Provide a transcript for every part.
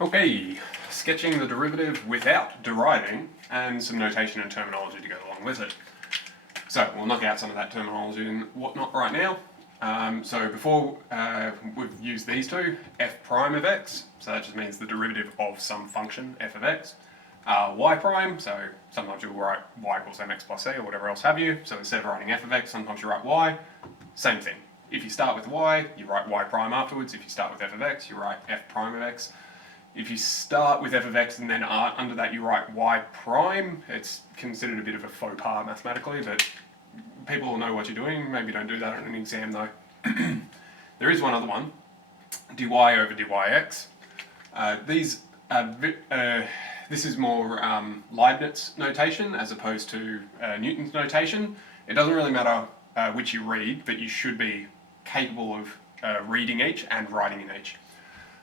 Okay, sketching the derivative without deriving and some notation and terminology to go along with it. So we'll knock out some of that terminology and whatnot right now. So before we've used these two, f prime of x, so that just means the derivative of some function, f of x. Y prime, so sometimes you'll write y equals mx plus c or whatever else have you. So instead of writing f of x, sometimes you write y. Same thing. If you start with y, you write y prime afterwards. If you start with f of x, you write f prime of x. If you start with f of x and then under that you write y prime, it's considered a bit of a faux pas mathematically, but people will know what you're doing. Maybe don't do that on an exam though. There is one other one, dy over dyx. This is more Leibniz notation as opposed to Newton's notation. It doesn't really matter which you read, but you should be capable of reading each and writing in each.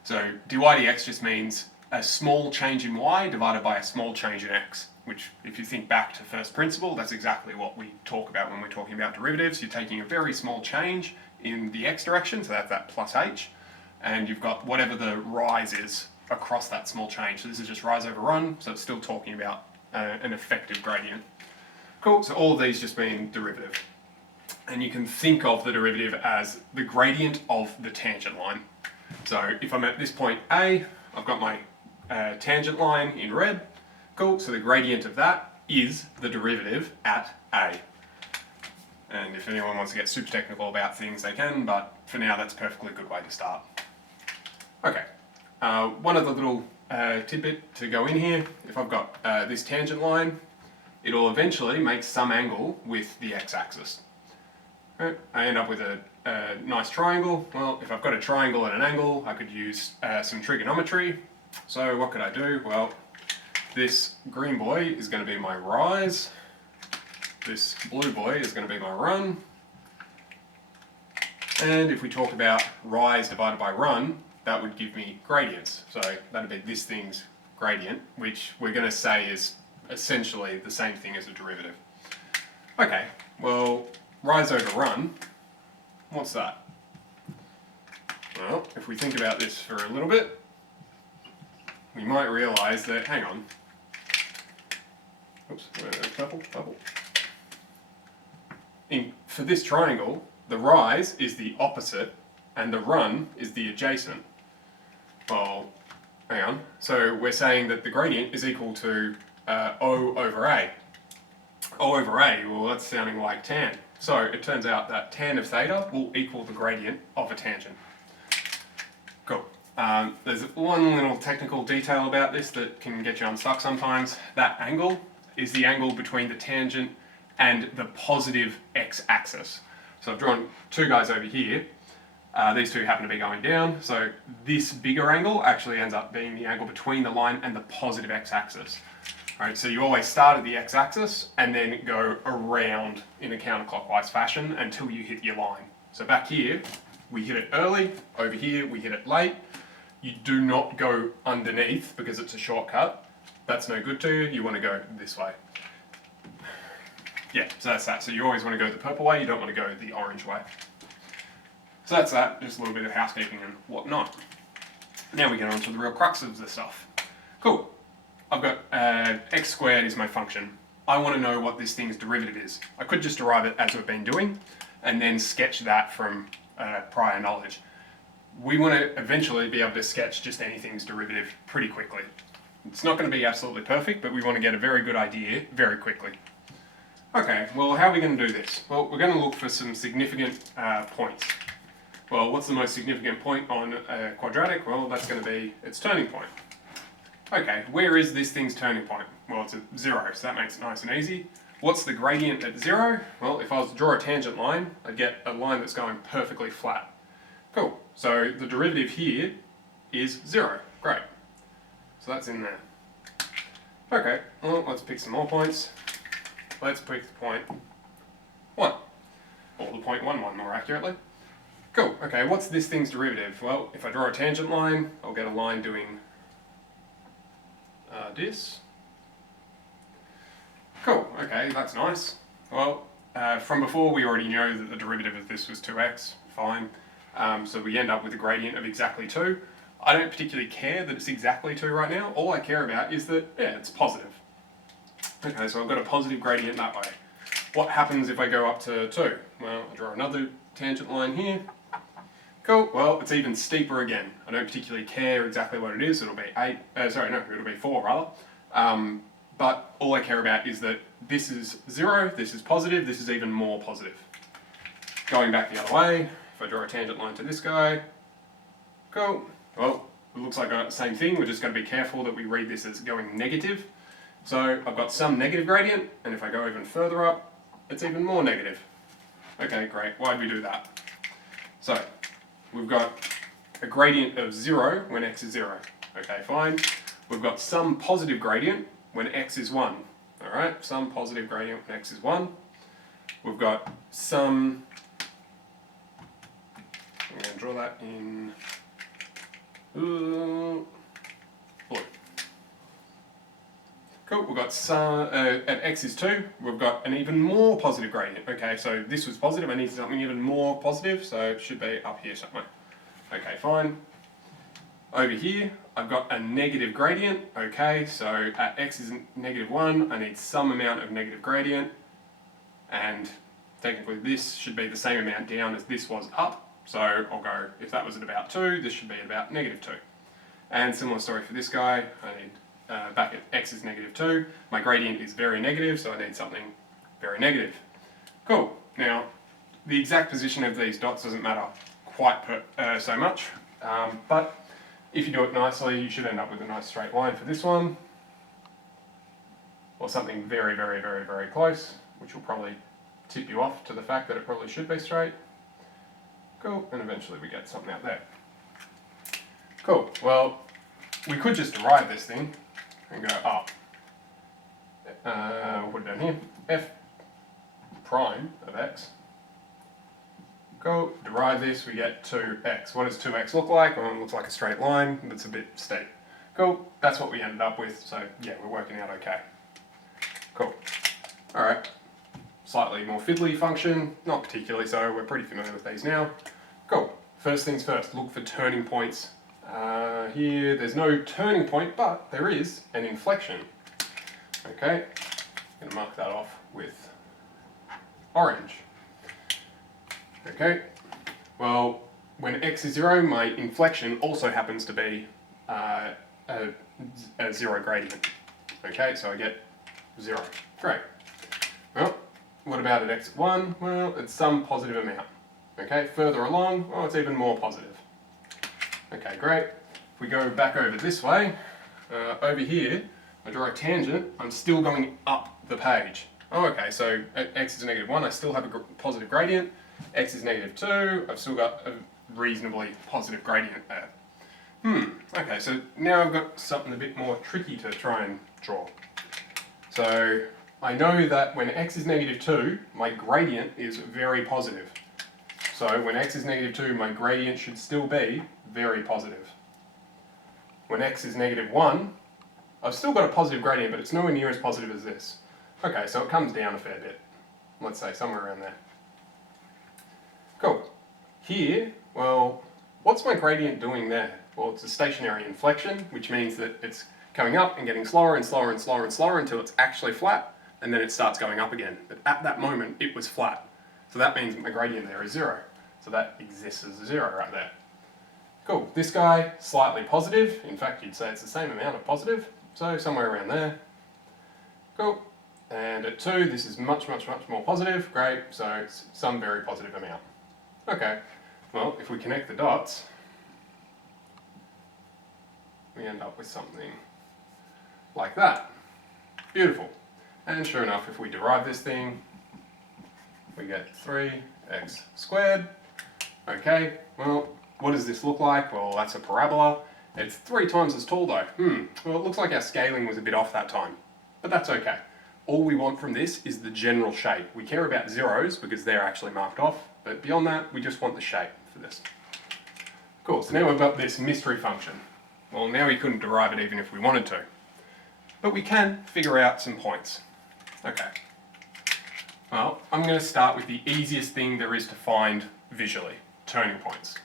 So dy dx just means a small change in y divided by a small change in x, which if you think back to first principle, that's exactly what we talk about when we're talking about derivatives. You're taking a very small change in the x direction, so that's that plus h, and you've got whatever the rise is across that small change. So this is just rise over run, so it's still talking about an effective gradient. Cool, so all of these just being derivative. And you can think of the derivative as the gradient of the tangent line. So if I'm at this point A, I've got my tangent line in red. Cool, so the gradient of that is the derivative at A. And if anyone wants to get super technical about things, they can, but for now that's a perfectly good way to start. Okay, one other little tidbit to go in here. If I've got this tangent line, it'll eventually make some angle with the x-axis. Right, I end up with a nice triangle. Well, if I've got a triangle and an angle, I could use some trigonometry. So what could I do? Well, this green boy is going to be my rise. This blue boy is going to be my run. And if we talk about rise divided by run, that would give me gradients. So that'd be this thing's gradient, which we're going to say is essentially the same thing as a derivative. Okay, well, rise over run, what's that? Well, if we think about this for a little bit, we might realise that, hang on, oops, bubble. For this triangle, the rise is the opposite and the run is the adjacent. Well, hang on, so we're saying that the gradient is equal to O over A. O over A, well that's sounding like tan. So it turns out that tan of theta will equal the gradient of a tangent. Cool. There's one little technical detail about this that can get you unstuck sometimes. That angle is the angle between the tangent and the positive x-axis. So I've drawn two guys over here. These two happen to be going down. So this bigger angle actually ends up being the angle between the line and the positive x-axis. Right, so you always start at the x-axis and then go around in a counterclockwise fashion until you hit your line. So back here, we hit it early. Over here, we hit it late. You do not go underneath because it's a shortcut. That's no good to you. You want to go this way. Yeah, so that's that. So you always want to go the purple way. You don't want to go the orange way. So that's that. Just a little bit of housekeeping and whatnot. Now we get on to the real crux of the stuff. Cool. I've got x squared is my function. I want to know what this thing's derivative is. I could just derive it as we've been doing and then sketch that from prior knowledge. We want to eventually be able to sketch just anything's derivative pretty quickly. It's not going to be absolutely perfect, but we want to get a very good idea very quickly. Okay, well how are we going to do this? Well, we're going to look for some significant points. Well, what's the most significant point on a quadratic? Well, that's going to be its turning point. Okay, where is this thing's turning point? Well, it's at 0, so that makes it nice and easy. What's the gradient at 0? Well, if I was to draw a tangent line, I'd get a line that's going perfectly flat. Cool, so the derivative here is 0. Great. So that's in there. Okay, well, let's pick some more points. Let's pick the point 1. Or the point 1, more accurately. Cool, okay, what's this thing's derivative? Well, if I draw a tangent line, I'll get a line doing this. Cool, okay, that's nice. Well, from before we already know that the derivative of this was 2x, fine. So we end up with a gradient of exactly 2. I don't particularly care that it's exactly 2 right now. All I care about is that, yeah, it's positive. Okay, so I've got a positive gradient that way. What happens if I go up to 2? Well, I draw another tangent line here. Cool, well, it's even steeper again. I don't particularly care exactly what it is. It'll be 8, it'll be 4 rather. But all I care about is that this is 0, this is positive, this is even more positive. Going back the other way, if I draw a tangent line to this guy, cool. Well, it looks like the same thing. We're just going to be careful that we read this as going negative. So I've got some negative gradient, and if I go even further up, it's even more negative. Okay, great. Why'd we do that? So we've got a gradient of 0 when x is 0. Okay, fine. We've got some positive gradient when x is 1. Alright, some positive gradient when x is 1. We've got some... I'm going to draw that in blue. Cool, we've got some, at x is 2, we've got an even more positive gradient. Okay, so this was positive, I need something even more positive, so it should be up here somewhere. Okay, fine. Over here, I've got a negative gradient. Okay, so at x is negative 1, I need some amount of negative gradient, and technically this should be the same amount down as this was up, so I'll go, if that was at about 2, this should be at about negative 2. And similar story for this guy, I need back at x is negative 2, my gradient is very negative, so I need something very negative. Cool. Now, the exact position of these dots doesn't matter quite so much, but if you do it nicely, you should end up with a nice straight line for this one, or something very, very, very, very close, which will probably tip you off to the fact that it probably should be straight. Cool, and eventually we get something out there. Cool, well, we could just derive this thing and go up. We'll put it down here. F prime of x. Cool, derive this, we get 2x. What does 2x look like? Well, it looks like a straight line that's a bit steep. Cool, that's what we ended up with, so yeah, we're working out okay. Cool. Alright, slightly more fiddly function, not particularly so, we're pretty familiar with these now. Cool, first things first, look for turning points. Here, there's no turning point, but there is an inflection. Okay, I'm going to mark that off with orange. Okay, well, when x is 0, my inflection also happens to be a 0 gradient. Okay, so I get 0. Great. Well, what about at x at 1? Well, it's some positive amount. Okay, further along, oh, it's even more positive. Okay, great. If we go back over this way, over here, I draw a tangent, I'm still going up the page. Oh, okay, so at x is negative 1, I still have a positive gradient. X is negative 2, I've still got a reasonably positive gradient there. Okay, so now I've got something a bit more tricky to try and draw. So I know that when x is negative 2, my gradient is very positive. So when x is negative 2, my gradient should still be very positive. When x is negative 1, I've still got a positive gradient, but it's nowhere near as positive as this. Okay, so it comes down a fair bit. Let's say somewhere around there. Cool. Here, well, what's my gradient doing there? Well, it's a stationary inflection, which means that it's coming up and getting slower and slower and slower and slower until it's actually flat, and then it starts going up again. But at that moment, it was flat. So that means my gradient there is 0. So that exists as a 0 right there. Cool. This guy, slightly positive. In fact, you'd say it's the same amount of positive. So somewhere around there. Cool. And at 2, this is much, much, much more positive. Great. So it's some very positive amount. Okay. Well, if we connect the dots, we end up with something like that. Beautiful. And sure enough, if we derive this thing, we get 3x squared. Okay, well, what does this look like? Well, that's a parabola. It's 3 times as tall though. Well, it looks like our scaling was a bit off that time, but that's okay. All we want from this is the general shape. We care about zeros because they're actually marked off, but beyond that, we just want the shape for this. Cool, so now we've got this mystery function. Well, now we couldn't derive it even if we wanted to, but we can figure out some points. Okay. Well, I'm going to start with the easiest thing there is to find visually, turning points.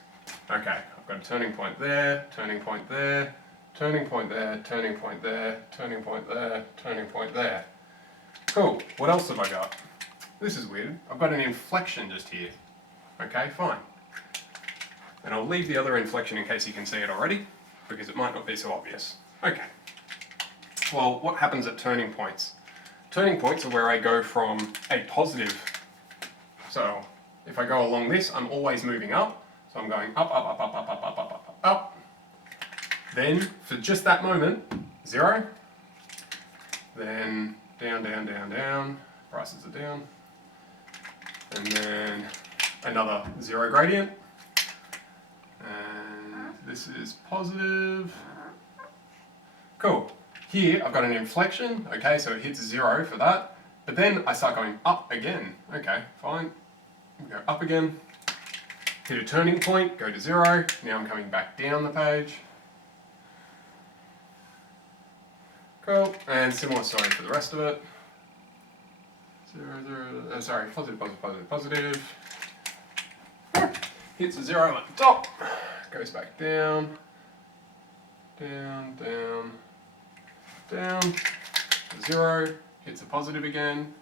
Okay, I've got a turning point there, turning point there, turning point there, turning point there, turning point there, turning point there. Cool, what else have I got? This is weird. I've got an inflection just here. Okay, fine. And I'll leave the other inflection in case you can see it already, because it might not be so obvious. Okay. Well, what happens at turning points? Turning points are where I go from a positive. So if I go along this, I'm always moving up. So I'm going up, up, up, up, up, up, up, up, up, up. Then, for just that moment, 0. Then down, down, down, down. Prices are down. And then another 0 gradient. And this is positive. Cool. Here I've got an inflection, okay, so it hits 0 for that. But then I start going up again. Okay, fine. Go up again. Hit a turning point, go to 0. Now I'm coming back down the page. Cool. And similar story for the rest of it. 0, 0, sorry, positive, positive, positive, positive. Hits a 0 at the top. Goes back down. Down, down, down. 0. Hits a positive again.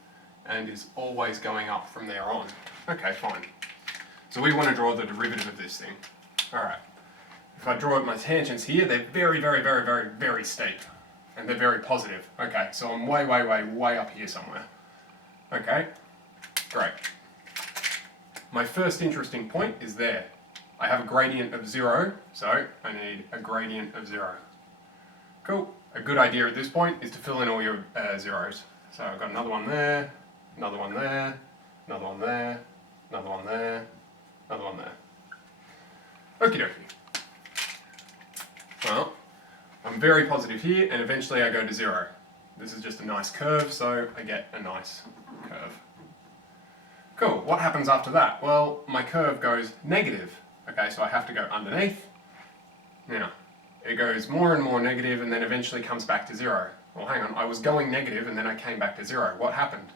And is always going up from there on. Okay, fine. So we want to draw the derivative of this thing. Alright. If I draw my tangents here, they're very, very, very, very, very steep. And they're very positive. Okay, so I'm way, way, way, way up here somewhere. Okay, great. My first interesting point is there. I have a gradient of 0, so I need a gradient of 0. Cool. A good idea at this point is to fill in all your zeros. So I've got another one there, another one there, another one there, another one there, another one there. Okie dokie. Well, I'm very positive here, and eventually I go to 0. This is just a nice curve, so I get a nice curve. Cool, what happens after that? Well, my curve goes negative. Okay, so I have to go underneath. Now, it goes more and more negative, and then eventually comes back to 0. Well, hang on, I was going negative, and then I came back to 0. What happened?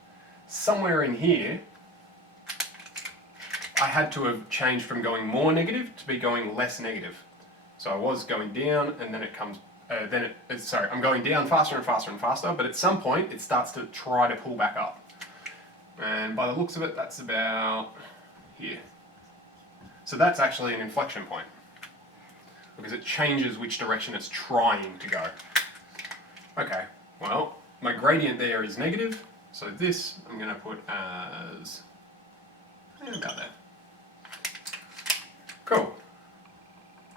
Somewhere in here, I had to have changed from going more negative to be going less negative. So I was going down, and then it comes, I'm going down faster and faster and faster, but at some point it starts to try to pull back up. And by the looks of it, that's about here. So that's actually an inflection point, because it changes which direction it's trying to go. Okay, well, my gradient there is negative, so this I'm going to put as about there. Cool.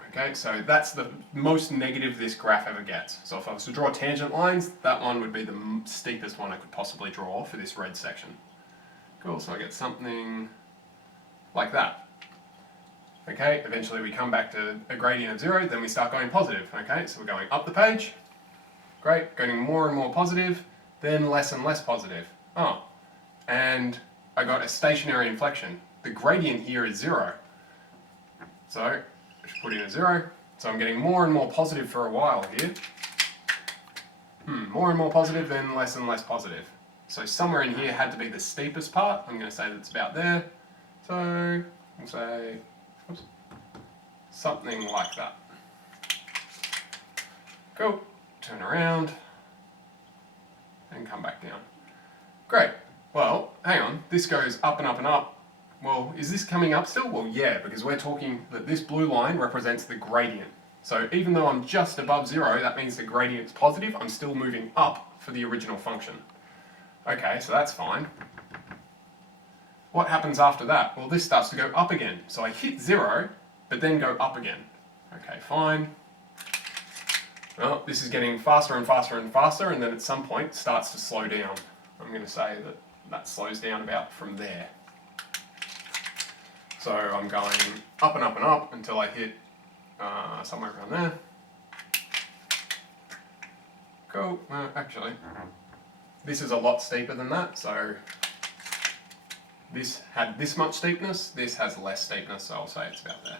Okay, so that's the most negative this graph ever gets. So if I was to draw tangent lines, that one would be the steepest one I could possibly draw for this red section. Cool, so I get something like that. Okay, eventually we come back to a gradient of 0, then we start going positive. Okay, so we're going up the page. Great, getting more and more positive, then less and less positive. Oh, and I got a stationary inflection. The gradient here is 0. So, I should put in a 0. So I'm getting more and more positive for a while here. More and more positive, then less and less positive. So somewhere in here had to be the steepest part. I'm going to say that's about there. So, we'll say something like that. Cool. Turn around and come back down. Great. Well, hang on. This goes up and up and up. Well, is this coming up still? Well, yeah, because we're talking that this blue line represents the gradient. So even though I'm just above 0, that means the gradient's positive. I'm still moving up for the original function. Okay, so that's fine. What happens after that? Well, this starts to go up again. So I hit 0, but then go up again. Okay, fine. Well, this is getting faster and faster and faster, and then at some point starts to slow down. I'm going to say that that slows down about from there. So I'm going up and up and up until I hit somewhere around there. Cool. Actually, this is a lot steeper than that, so this had this much steepness, this has less steepness, so I'll say it's about there.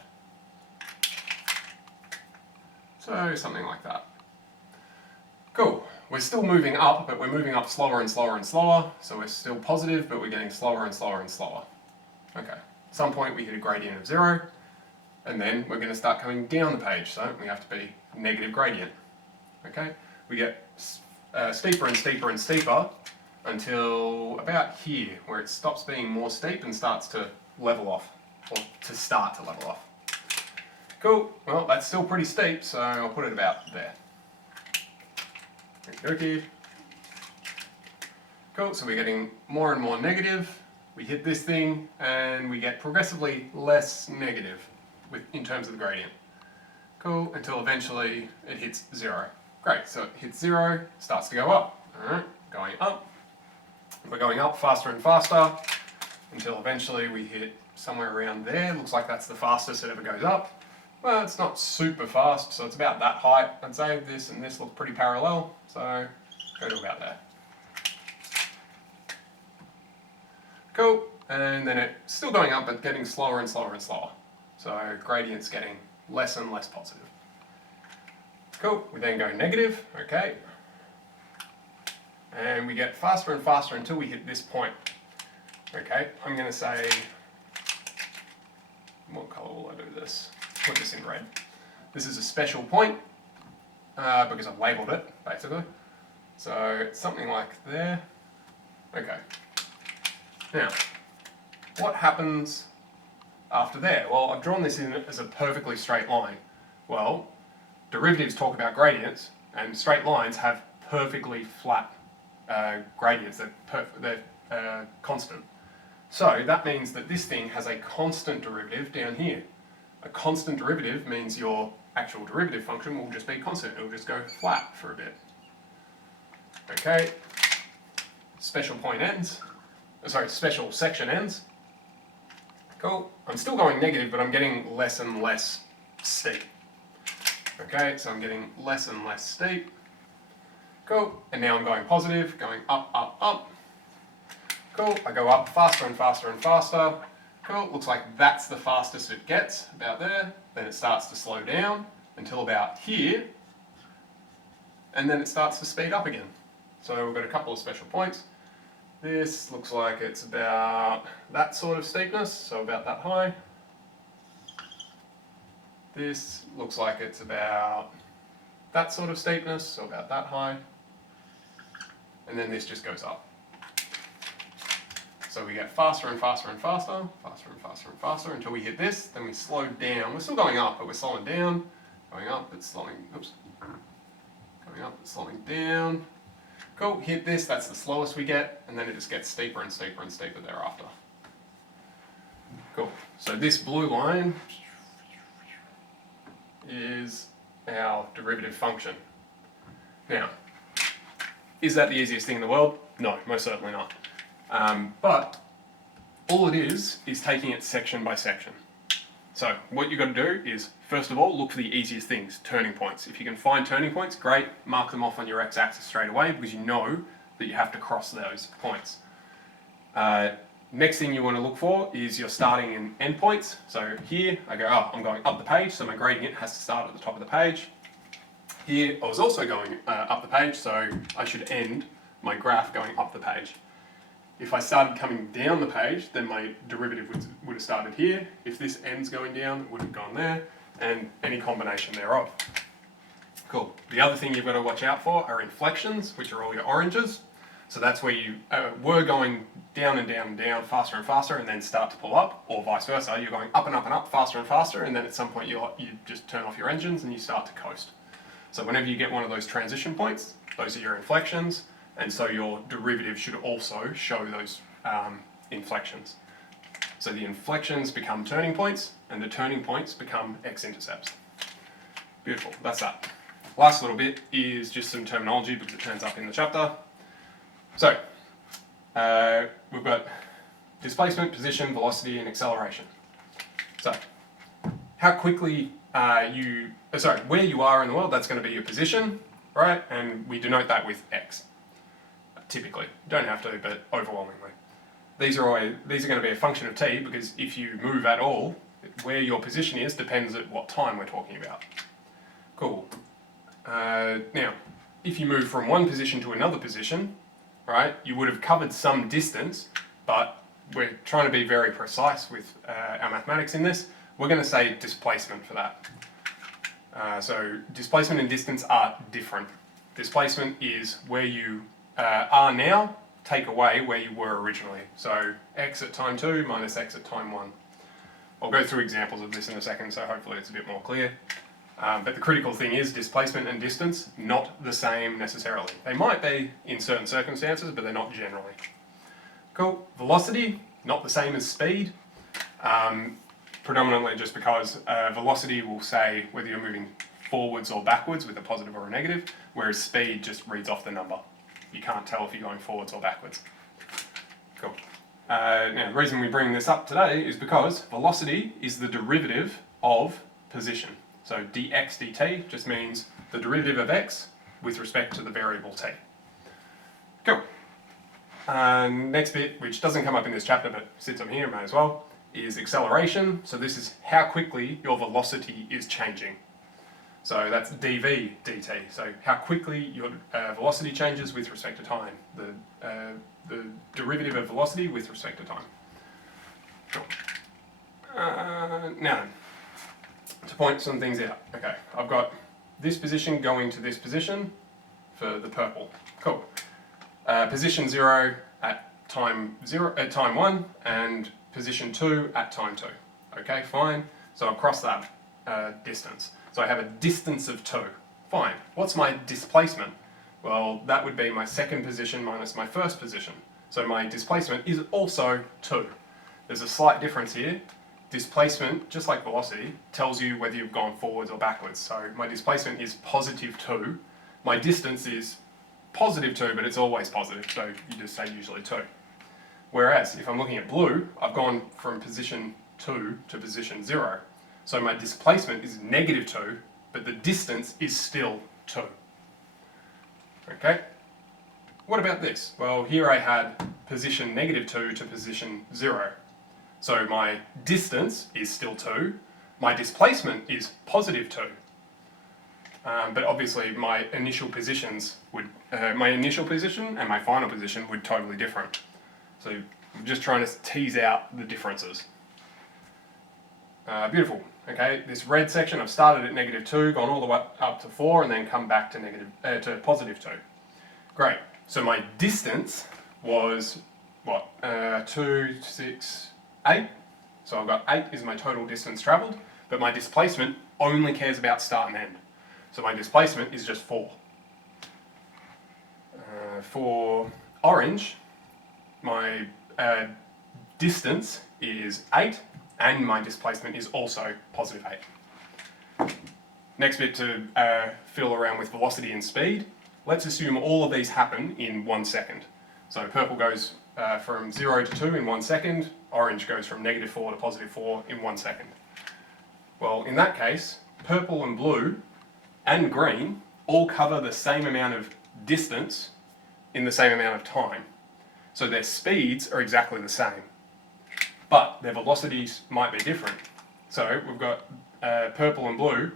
So something like that. Cool. We're still moving up, but we're moving up slower and slower and slower, so we're still positive, but we're getting slower and slower and slower. Okay. At some point we hit a gradient of 0. And then we're going to start coming down the page, so we have to be negative gradient. Okay, we get steeper and steeper and steeper until about here, where it stops being more steep and starts to level off, or to start to level off. Cool, well that's still pretty steep, so I'll put it about there. Okay. Cool, so we're getting more and more negative. We hit this thing and we get progressively less negative in terms of the gradient. Cool, until eventually it hits 0. Great, so it hits 0, starts to go up. Alright, going up. We're going up faster and faster until eventually we hit somewhere around there. Looks like that's the fastest it ever goes up. Well, it's not super fast, so it's about that height. I'd say this and this look pretty parallel, so go to about there. Cool, and then it's still going up, but getting slower and slower and slower. So gradient's getting less and less positive. Cool, we then go negative, okay. And we get faster and faster until we hit this point. Okay, I'm going to say, what colour will I do this? Put this in red. This is a special point, because I've labelled it, basically. So it's something like there. Okay. Now, what happens after there? Well, I've drawn this in as a perfectly straight line. Well, derivatives talk about gradients, and straight lines have perfectly flat gradients. They're constant. So that means that this thing has a constant derivative down here. A constant derivative means your actual derivative function will just be constant. It will just go flat for a bit. Okay. Special point ends. Sorry, special section ends. Cool. I'm still going negative, but I'm getting less and less steep. Okay, so I'm getting less and less steep. Cool. And now I'm going positive, going up, up, up. Cool. I go up faster and faster and faster. Cool. Looks like that's the fastest it gets, about there. Then it starts to slow down until about here. And then it starts to speed up again. So we've got a couple of special points. This looks like it's about that sort of steepness, so about that high. This looks like it's about that sort of steepness, so about that high. And then this just goes up. So we get faster and faster and faster, faster and faster and faster until we hit this, then we slow down. We're still going up, but we're slowing down. Going up, it's slowing, oops. Going up, it's slowing down. Cool, hit this, that's the slowest we get, and then it just gets steeper and steeper and steeper thereafter. Cool, so this blue line is our derivative function. Now, is that the easiest thing in the world? No, most certainly not. But all it is taking it section by section. So what you've got to do is, first of all, look for the easiest things, turning points. If you can find turning points, great, mark them off on your x-axis straight away because you know that you have to cross those points. Next thing you want to look for is your starting and end points. So here I go, oh, I'm going up the page, so my gradient has to start at the top of the page. Here I was also going up the page, so I should end my graph going up the page. If I started coming down the page, then my derivative would have started here. If this end's going down, it would have gone there, and any combination thereof. Cool. The other thing you've got to watch out for are inflections, which are all your oranges. So that's where you were going down and down and down, faster and faster, and then start to pull up, or vice versa. You're going up and up and up, faster and faster, and then at some point you just turn off your engines and you start to coast. So whenever you get one of those transition points, those are your inflections. And so your derivative should also show those inflections. So the inflections become turning points, and the turning points become x-intercepts. Beautiful, that's that. Last little bit is just some terminology because it turns up in the chapter. So, we've got displacement, position, velocity, and acceleration. So, how quickly where you are in the world, that's going to be your position, right? And we denote that with x. Typically, you don't have to, but overwhelmingly. These are going to be a function of t because if you move at all, where your position is depends at what time we're talking about. Cool. Now, if you move from one position to another position, right, you would have covered some distance, but we're trying to be very precise with our mathematics in this. We're going to say displacement for that. So displacement and distance are different. Displacement is where you are now, take away where you were originally. So x at time 2 minus x at time 1. I'll go through examples of this in a second, so hopefully it's a bit more clear. But the critical thing is displacement and distance, not the same necessarily. They might be in certain circumstances, but they're not generally. Cool. Velocity, not the same as speed. Predominantly just because velocity will say whether you're moving forwards or backwards with a positive or a negative, whereas speed just reads off the number. You can't tell if you're going forwards or backwards. Cool. Now, the reason we bring this up today is because velocity is the derivative of position. So dx dt just means the derivative of x with respect to the variable t. Cool. Next bit, which doesn't come up in this chapter but sits on here, may as well, is acceleration. So this is how quickly your velocity is changing. So that's dv dt. So how quickly your velocity changes with respect to time. The derivative of velocity with respect to time. Cool. Now, to point some things out. Okay, I've got this position going to this position for the purple. Cool. Position 0 at time 1 and position 2 at time 2. Okay, fine. So I've crossed that distance. So I have a distance of 2. Fine. What's my displacement? Well, that would be my second position minus my first position. So my displacement is also 2. There's a slight difference here. Displacement, just like velocity, tells you whether you've gone forwards or backwards. So my displacement is positive 2. My distance is positive 2, but it's always positive, so you just say usually 2. Whereas, if I'm looking at blue, I've gone from position 2 to position 0. So my displacement is negative 2, but the distance is still 2. Okay? What about this? Well, here I had position negative 2 to position 0. So my distance is still 2, my displacement is positive 2. But obviously my initial positions would, my initial position and my final position would totally different. So I'm just trying to tease out the differences. Beautiful. Okay, this red section I've started at negative 2, gone all the way up to 4, and then come back to to positive 2. Great. So my distance was what? 2, 6, 8. So I've got 8 is my total distance travelled, but my displacement only cares about start and end. So my displacement is just 4. For orange, my distance is 8, and my displacement is also positive 8. Next bit to fiddle around with velocity and speed. Let's assume all of these happen in 1 second. So purple goes from 0 to 2 in 1 second, orange goes from negative 4 to positive 4 in 1 second. Well, in that case, purple and blue and green all cover the same amount of distance in the same amount of time. So their speeds are exactly the same, but their velocities might be different. So we've got purple and blue.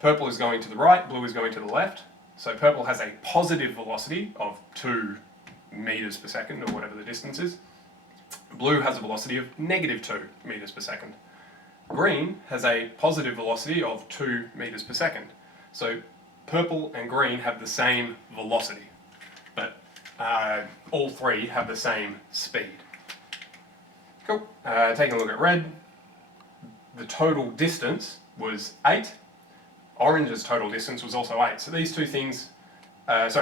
Purple is going to the right, blue is going to the left. So purple has a positive velocity of 2 meters per second, or whatever the distance is. Blue has a velocity of negative 2 meters per second. Green has a positive velocity of 2 meters per second. So purple and green have the same velocity, but all three have the same speed. Cool. Taking a look at red, the total distance was 8. Orange's total distance was also 8. So these two things, yes,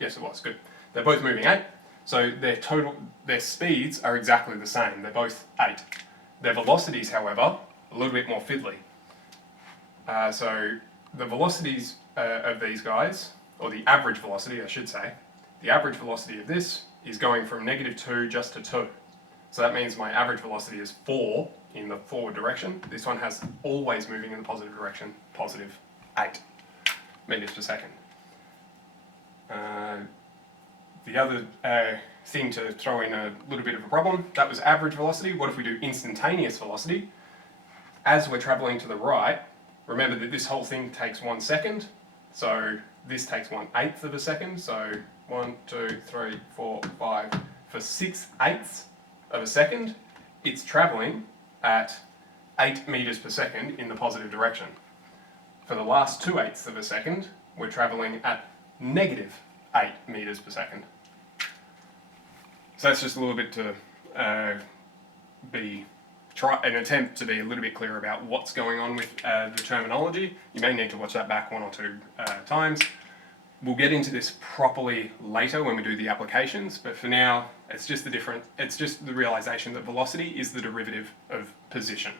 it was, good. They're both moving 8. So their speeds are exactly the same. They're both 8. Their velocities, however, a little bit more fiddly. So the velocities of these guys, or the average velocity, I should say, the average velocity of this is going from negative 2 just to 2. So that means my average velocity is 4 in the forward direction. This one has always moving in the positive direction, positive 8 meters per second. The other thing to throw in a little bit of a problem, that was average velocity. What if we do instantaneous velocity? As we're travelling to the right, remember that this whole thing takes 1 second, so this takes 1/8 of a second, so 1, 2, 3, 4, 5. For 6/8 of a second, it's travelling at 8 meters per second in the positive direction. For the last 2/8 of a second, we're traveling at negative 8 meters per second. So that's just a little bit to try an attempt to be a little bit clearer about what's going on with the terminology. You may need to watch that back 1 or 2 times. We'll get into this properly later when we do the applications, but for now, it's just the realization that velocity is the derivative of position.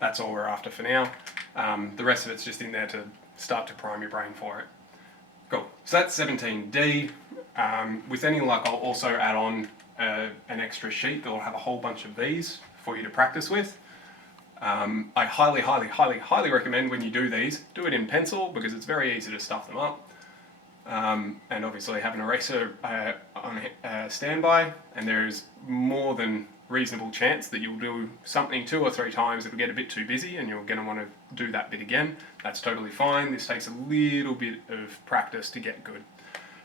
That's all we're after for now. The rest of it's just in there to start to prime your brain for it. Cool. So that's 17D. With any luck, I'll also add on an extra sheet that will have a whole bunch of these for you to practice with. I highly recommend when you do these, do it in pencil because it's very easy to stuff them up. And obviously have an eraser on standby, and there is more than reasonable chance that you'll do something 2 or 3 times, it'll get a bit too busy and you're going to want to do that bit again. That's totally fine. This takes a little bit of practice to get good.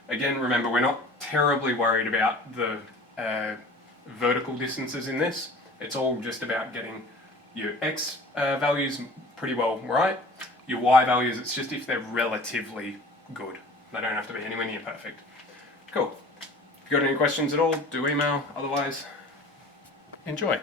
Again, remember, we're not terribly worried about the vertical distances in this. It's all just about getting your X values pretty well right. Your Y values, it's just if they're relatively good. They don't have to be anywhere near perfect. Cool. If you've got any questions at all, do email. Otherwise, enjoy.